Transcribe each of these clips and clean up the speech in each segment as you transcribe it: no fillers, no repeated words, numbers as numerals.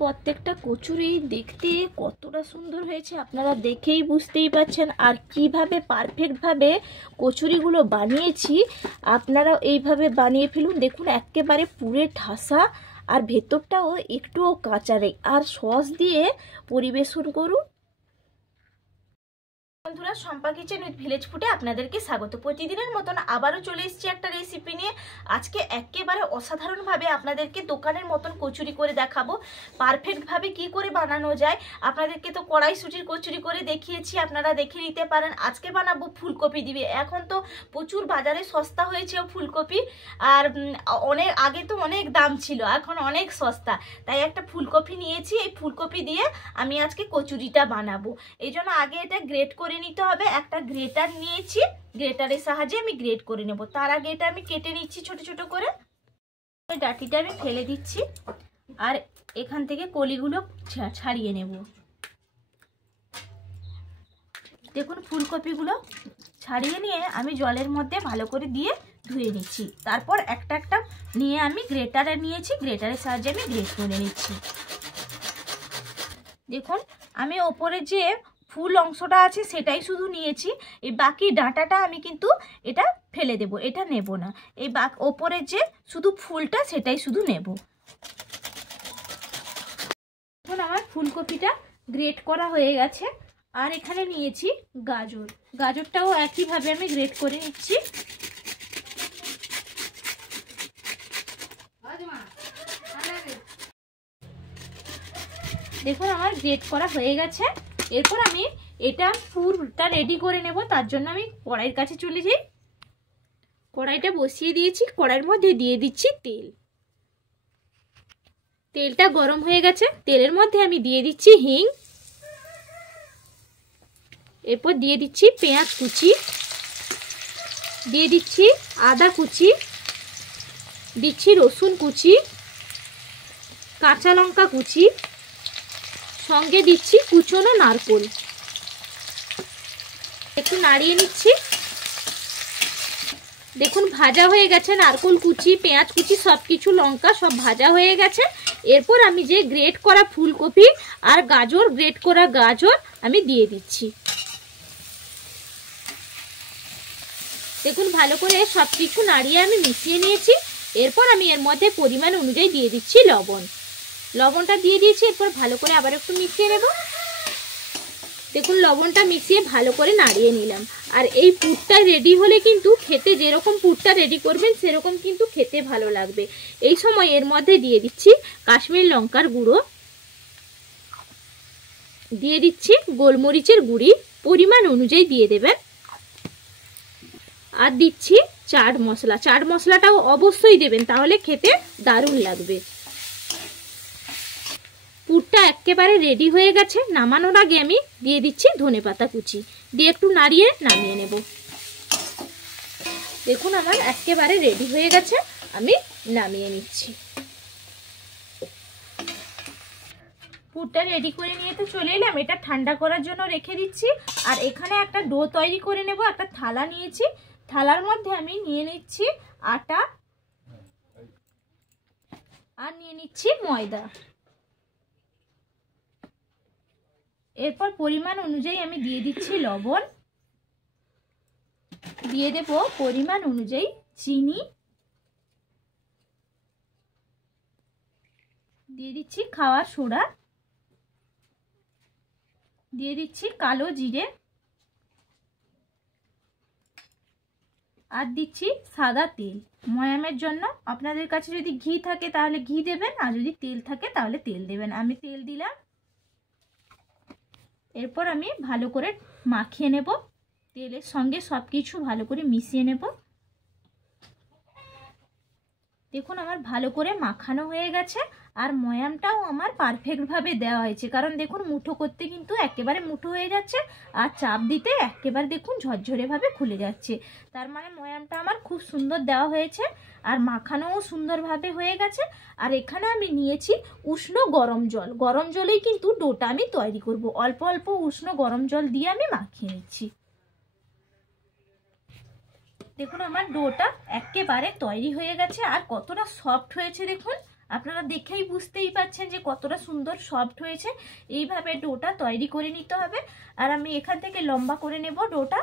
প্রত্যেকটা কচুরি দেখতে কতটা সুন্দর হয়েছে আপনারা দেখেই বুঝতেই পারছেন। আর কিভাবে পারফেক্টভাবে কচুরিগুলো বানিয়েছি আপনারা এইভাবে বানিয়ে ফেলুন। দেখুন একেবারে পুরে ঠাসা আর ভেতরটাও একটুও কাঁচা নেই। আর সস দিয়ে পরিবেশন করুন। বন্ধুরা, শম্পা কিচেন উইথ ভিলেজ ফুডে আপনাদেরকে স্বাগত। প্রতিদিনের মতন আবারও চলে এসেছি একটা রেসিপি নিয়ে। আজকে একেবারে অসাধারণভাবে আপনাদেরকে দোকানের মতন কচুরি করে দেখাবো। পারফেক্টভাবে কি করে বানানো যায়। আপনাদেরকে তো কড়াইশুঁটির কচুরি করে দেখিয়েছি, আপনারা দেখে নিতে পারেন। আজকে বানাবো ফুলকপি দিবে। এখন তো প্রচুর বাজারে সস্তা হয়েছে ফুলকপি, আর অনেক আগে তো অনেক দাম ছিল, এখন অনেক সস্তা। তাই একটা ফুলকপি নিয়েছি, এই ফুলকপি দিয়ে আমি আজকে কচুরিটা বানাবো। এই জন্য আগে এটা গ্রেট করে নিতে হবে। একটা গ্রেটার নিয়েছি, গ্রেটারের সাহায্যে আমি গ্রেট করে নেব। তার আগে এটা আমি কেটে নিচ্ছি ছোট ছোট করে। ডাটিটা আমি ফেলে দিচ্ছি আর এখান থেকে কলিগুলো ছাড়িয়ে নেব। দেখুন ফুলকপিগুলো ছাড়িয়ে নিয়ে আমি জলের মধ্যে ভালো করে দিয়ে ধুয়ে নিচ্ছি। তারপর একটা একটা নিয়ে আমি গ্রেটারে নিয়েছি, গ্রেটারের সাহায্যে আমি গ্রেট করে নিচ্ছি। দেখুন আমি ওপরে যে ফুল অংশটা আছে সেটাই শুধু নিয়েছি, এই বাকি ডাঁটাটা আমি কিন্তু এটা ফেলে দেব, এটা নেব না। এই ওপরে যে শুধু ফুলটা সেটাই শুধু নেব। এখন আমার ফুলকপিটা গ্রেট করা হয়ে গেছে। আর এখানে নিয়েছি গাজর, গাজরটাও একইভাবে আমি গ্রেট করে নিচ্ছি। দেখুন আমার গ্রেট করা হয়ে গেছে। এরপর আমি এটা পুরটা রেডি করে নেব। তার জন্য আমি কড়াইয়ের কাছে চলে যাই। কড়াইটা বসিয়ে দিয়েছি, কড়াইয়ের মধ্যে দিয়ে দিচ্ছি তেল। তেলটা গরম হয়ে গেছে, তেলের মধ্যে আমি দিয়ে দিচ্ছি হিং। এরপর দিয়ে দিচ্ছি পেঁয়াজ কুচি, দিয়ে দিচ্ছি আদা কুচি, দিচ্ছি রসুন কুচি, কাঁচা লঙ্কা কুচি, সঙ্গে দিচ্ছি কুচনো নারকেল। একটু নাড়িয়ে নিচ্ছি। দেখুন ভাজা হয়ে গেছে, নারকেল কুচি, পেঁয়াজ কুচি সবকিছু, লঙ্কা সব ভাজা হয়ে গেছে। এরপর আমি যে গ্রেট করা ফুলকপি আর গাজর, গ্রেট করা গাজর আমি দিয়ে দিচ্ছি। দেখুন ভালো করে সবকিছু নাড়িয়ে আমি মিশিয়ে নিয়েছি। এরপর আমি এর মধ্যে পরিমাণ অনুযায়ী দিয়ে দিচ্ছি লবণ। লবণটা দিয়ে দিয়েছি, এরপর ভালো করে আবার একটু মিশিয়ে নেব। দেখুন লবণটা মিশিয়ে ভালো করে নাড়িয়ে নিলাম। আর এই পুরটা রেডি হলে কিন্তু খেতে, যেরকম পুরটা রেডি করবেন সেরকম কিন্তু খেতে ভালো লাগবে। এই সময় এর মধ্যে দিয়ে দিচ্ছি কাশ্মীরি লঙ্কার গুঁড়ো, দিয়ে দিচ্ছি গোলমরিচের গুঁড়ি, পরিমাণ অনুযায়ী দিয়ে দেবেন। আর দিচ্ছি চাট মশলা, চাট মশলাটাও অবশ্যই দেবেন, তাহলে খেতে দারুণ লাগবে। পুরটা একেবারে রেডি হয়ে গেছে। নামানোর আগে আমি দিয়ে দিচ্ছি ধনেপাতা কুচি, দিয়ে একটু নাড়িয়ে নামিয়ে নেব। দেখুন আমার একেবারে রেডি হয়ে গেছে, আমি নামিয়ে নিচ্ছি। পুরটা রেডি করে নিয়ে তো চলে এলাম, এটা ঠান্ডা করার জন্য রেখে দিচ্ছি। আর এখানে একটা ডো তৈরি করে নেব। একটা থালা নিয়েছি, থালার মধ্যে আমি নিয়ে নিচ্ছি আটা আর নিয়ে নিচ্ছি ময়দা। এরপর পরিমাণ অনুযায়ী আমি দিয়ে দিচ্ছি লবণ, দিয়ে দেব পরিমাণ অনুযায়ী চিনি, দিয়ে দিচ্ছি খাওয়ার সোডা, দিয়ে দিচ্ছি কালো জিরে, আর দিচ্ছি সাদা তেল ময়ামের জন্য। আপনাদের কাছে যদি ঘি থাকে তাহলে ঘি দেবেন, আর যদি তেল থাকে তাহলে তেল দেবেন। আমি তেল দিলাম। এরপর আমি ভালো করে মাখিয়ে নেব, তেলের সঙ্গে সব কিছু ভালো করে মিশিয়ে নেব। দেখুন আমার ভালো করে মাখানো হয়ে গেছে। আর ময়ামটাও আমার পারফেক্টভাবে দেওয়া হয়েছে, কারণ দেখুন মুঠো করতে কিন্তু একেবারে মুঠো হয়ে যাচ্ছে, আর চাপ দিতে একেবারে দেখুন ঝরঝরেভাবে খুলে যাচ্ছে। তার মানে ময়ামটা আমার খুব সুন্দর দেওয়া হয়েছে, আর মাখানোও সুন্দরভাবে হয়ে গেছে। আর এখানে আমি নিয়েছি উষ্ণ গরম জল, গরম জলেই কিন্তু ডোটা আমি তৈরি করব। অল্প অল্প উষ্ণ গরম জল দিয়ে আমি মাখিয়ে নিচ্ছি। দেখুন আমার ডোটা একেবারে তৈরি হয়ে গেছে, আর কতটা সফট হয়েছে দেখুন। আপনারা দেখেই বুঝতেই পাচ্ছেন যে কতটা সুন্দর সফট হয়েছে। এইভাবে ডোটা তৈরি করে নিতে হবে। আর আমি এখান থেকে লম্বা করে নেব ডোটা।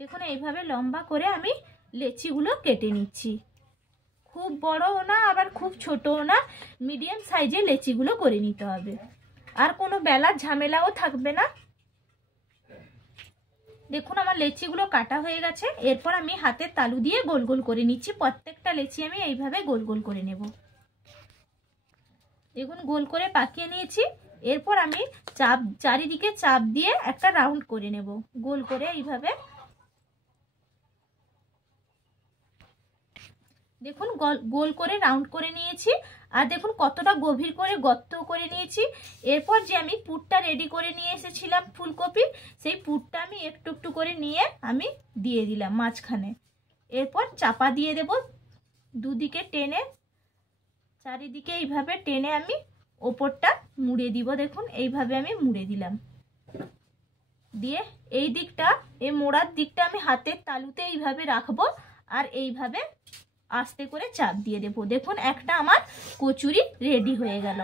দেখুন এইভাবে লম্বা করে আমি লেচিগুলো কেটে নিচ্ছি। খুব বড়ও না আবার খুব ছোটও না, মিডিয়াম সাইজে লেচিগুলো করে নিতে হবে। আর কোনো বেলার ঝামেলাও থাকবে না। দেখুন আমার লেচিগুলো কাটা হয়ে গেছে। এরপর আমি হাতের তালু দিয়ে গোল গোল করে নিচ্ছি। প্রত্যেকটা লেচি আমি এইভাবে গোল গোল করে নেব। দেখুন গোল করে পাকিয়ে নিয়েছি। এরপর আমি চারিদিকে চাপ দিয়ে একটা রাউন্ড করে নেব, গোল করে এইভাবে। দেখুন গোল করে রাউন্ড করে নিয়েছি। আর দেখুন কতটা গভীর করে গর্ত করে নিয়েছি। এরপর যে আমি পুরটা রেডি করে নিয়ে এসেছিলাম ফুলকপি, সেই পুরটা আমি একটু একটু করে নিয়ে আমি দিয়ে দিলাম মাঝখানে। এরপর চাপা দিয়ে দেব, দুদিকে টেনে, চারিদিকে এইভাবে টেনে আমি ওপরটা মুড়ে দিব। দেখুন এইভাবে আমি মুড়ে দিলাম। দিয়ে এই দিকটা, এই মোড়ার দিকটা আমি হাতের তালুতে এইভাবে রাখবো আর এইভাবে আস্তে করে চাপ দিয়ে দেবো। দেখুন একটা আমার কচুরি রেডি হয়ে গেল।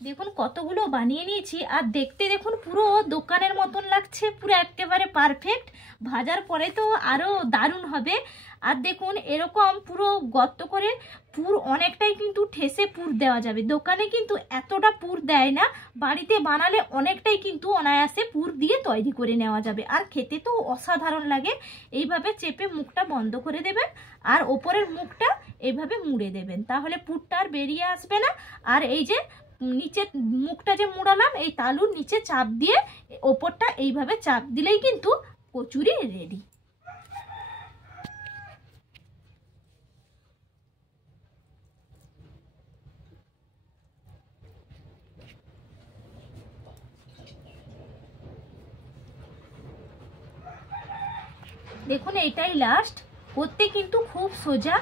দেখুন কতগুলো বানিয়ে নিয়েছি। আর দেখতে দেখুন পুরো দোকানের মতন লাগছে, পুরো একেবারে পারফেক্ট। ভাজার পরে তো আরও দারুণ হবে। আর দেখুন এরকম পুরো গর্ত করে পুর অনেকটাই কিন্তু ঠেসে পুর দেওয়া যাবে। দোকানে কিন্তু এতটা পুর দেয় না, বাড়িতে বানালে অনেকটাই কিন্তু অনায়াসে পুর দিয়ে তৈরি করে নেওয়া যাবে। আর খেতে তো অসাধারণ লাগে। এইভাবে চেপে মুখটা বন্ধ করে দেবেন আর ওপরের মুখটা এইভাবে মুড়ে দেবেন, তাহলে পুরটা আর বেরিয়ে আসবে না। আর এই যে নিচে মুখটা যে মুড়ালাম, এই তালুর নিচে চাপ দিয়ে ওপরটা এইভাবে চাপ দিলেই কিন্তু কচুরি রেডি। দেখুন এইটাই লাস্ট। করতে কিন্তু খুব সোজা,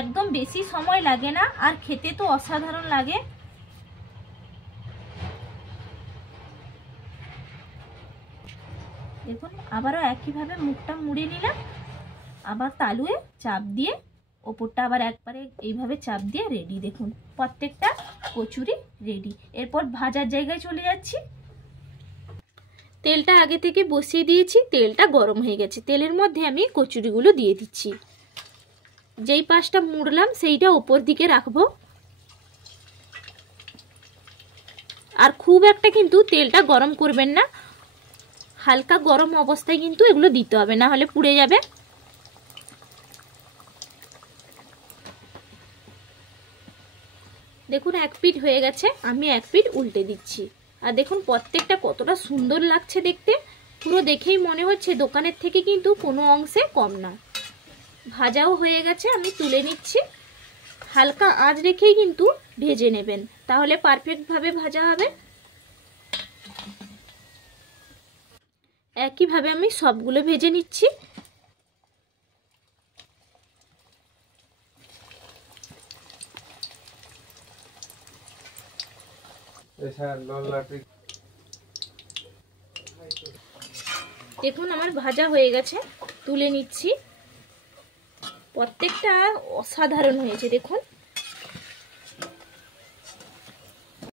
একদম বেশি সময় লাগে না, আর খেতে তো অসাধারণ লাগে। দেখুন আবারও একইভাবে মুখটা মুড়ে নিলাম, আবার তালুয়ে চাপ দিয়ে ওপরটা আবার একবারে এইভাবে চাপ দিয়ে রেডি। দেখুন প্রত্যেকটা কচুরি রেডি। এরপর ভাজার জায়গায় চলে যাচ্ছি। তেলটা আগে থেকে বসিয়ে দিয়েছি, তেলটা গরম হয়ে গেছে। তেলের মধ্যে আমি কচুরিগুলো দিয়ে দিচ্ছি। যেই পাশটা মুড়লাম সেইটা ওপর দিকে রাখবো। আর খুব একটা কিন্তু তেলটা গরম করবেন না, হালকা গরম অবস্থায় কিন্তু এগুলো দিতে হবে, না হলে পুড়ে যাবে। দেখুন এক পিঠ হয়ে গেছে, আমি এক পিঠ উল্টে দিচ্ছি। আর দেখুন প্রত্যেকটা কতটা সুন্দর লাগছে দেখতে, পুরো দেখেই মনে হচ্ছে দোকানের থেকে কিন্তু কোনো অংশে কম না। ভাজাও হয়ে গেছে, আমি তুলে নিচ্ছি। হালকা আঁচ রেখেই কিন্তু ভেজে নেবেন, তাহলে পারফেক্টভাবে ভাজা হবে। একইভাবে আমি সবগুলো ভেজে নিচ্ছি। দেখুন আমার ভাজা হয়ে গেছে, তুলে নিচ্ছি। প্রত্যেকটা অসাধারণ হয়েছে। দেখুন